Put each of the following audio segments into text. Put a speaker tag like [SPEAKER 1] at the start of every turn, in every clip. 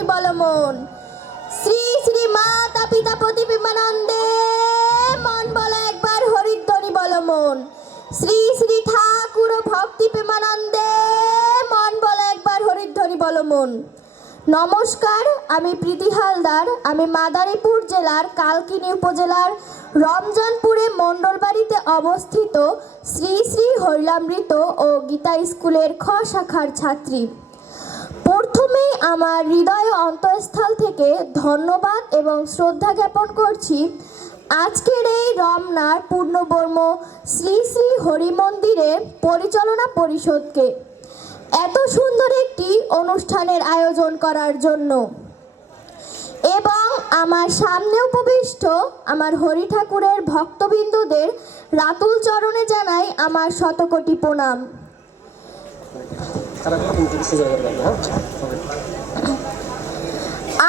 [SPEAKER 1] করি শ্রী শ্রী মাতা পিতা প্রতিবিম্বানন্দে মন বল একবার হরিদ্বনি বলমন শ্রী শ্রী ঠাকুর ভক্তি প্রেমানন্দে মন বল একবার হরিধ্বনি বলমন নমস্কার, আমি প্রীতি হালদার। আমি মাদারীপুর জেলার কালকিনি উপজেলার রমজানপুরে মণ্ডলবাড়িতে অবস্থিত শ্রী শ্রী হরিলামৃত ও গীতা স্কুলের খ শাখার ছাত্রী। প্রথমেই আমার হৃদয় অন্তঃস্থল থেকে ধন্যবাদ এবং শ্রদ্ধা জ্ঞাপন করছি। আজকের এই রমনার পূর্ণবর্ম শ্রী শ্রী হরি মন্দিরের পরিচালনা পরিষদকে এত সুন্দর একটি অনুষ্ঠানের আয়োজন করার জন্য। এবং আমার সামনে উপবিষ্ট আমার হরি ঠাকুরের ভক্তবৃন্দদের রাতুল চরণে জানাই আমার শতকোটি প্রণাম।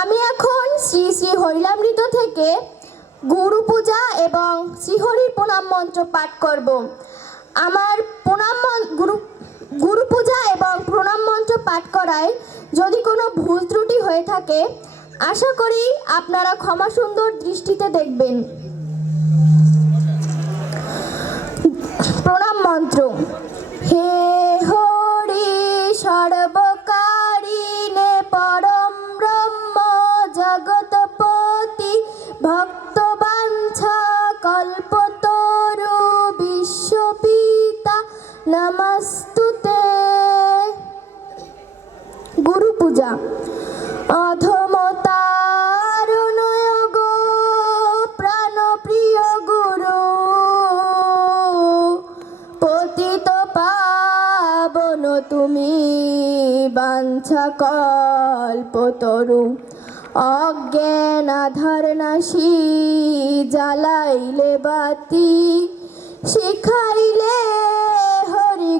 [SPEAKER 1] আমি এখন শ্রী শ্রী হরিলামৃত থেকে গুরু পূজা এবং শ্রীহরির প্রণাম মন্ত্র পাঠ করব। আমার প্রণাম গুরু গুরু পূজা এবং প্রণাম মন্ত্র পাঠ করায় যদি কোনো ভুল ত্রুটি হয়ে থাকে, আশা করি আপনারা ক্ষমা সুন্দর দৃষ্টিতে দেখবেন। প্রণাম মন্ত্র। নমস্তুতে। গুরু পূজা। তুমি বাঞ্ছা কল্পতরু অজ্ঞান আধার নাশি জ্বালাইলে বাতি শিখাইলে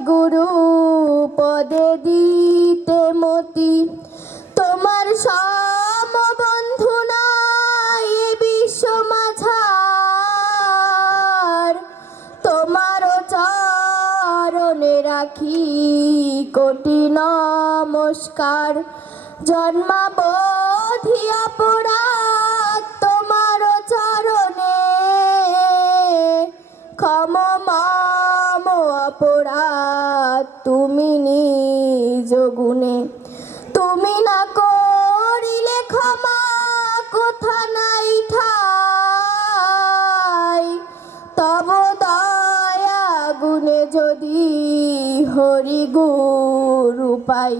[SPEAKER 1] গুরু পদে দিতে মতি। তোমার সমবন্ধু নাই এ বিশ্ব মাঝার। তোমার চরণে রাখি কোটি নমস্কার। জন্মাবধি অপরাধ তুমি নিজ গুণে। তুমি না করিলে ক্ষমা কোথা নাই ঠাই। তব দয়া গুণে যদি হরি গুরু পাই।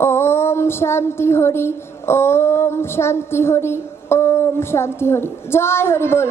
[SPEAKER 1] ওম শান্তি হরি, ওম শান্তি হরি, ওম শান্তি হরি। জয় হরি বল।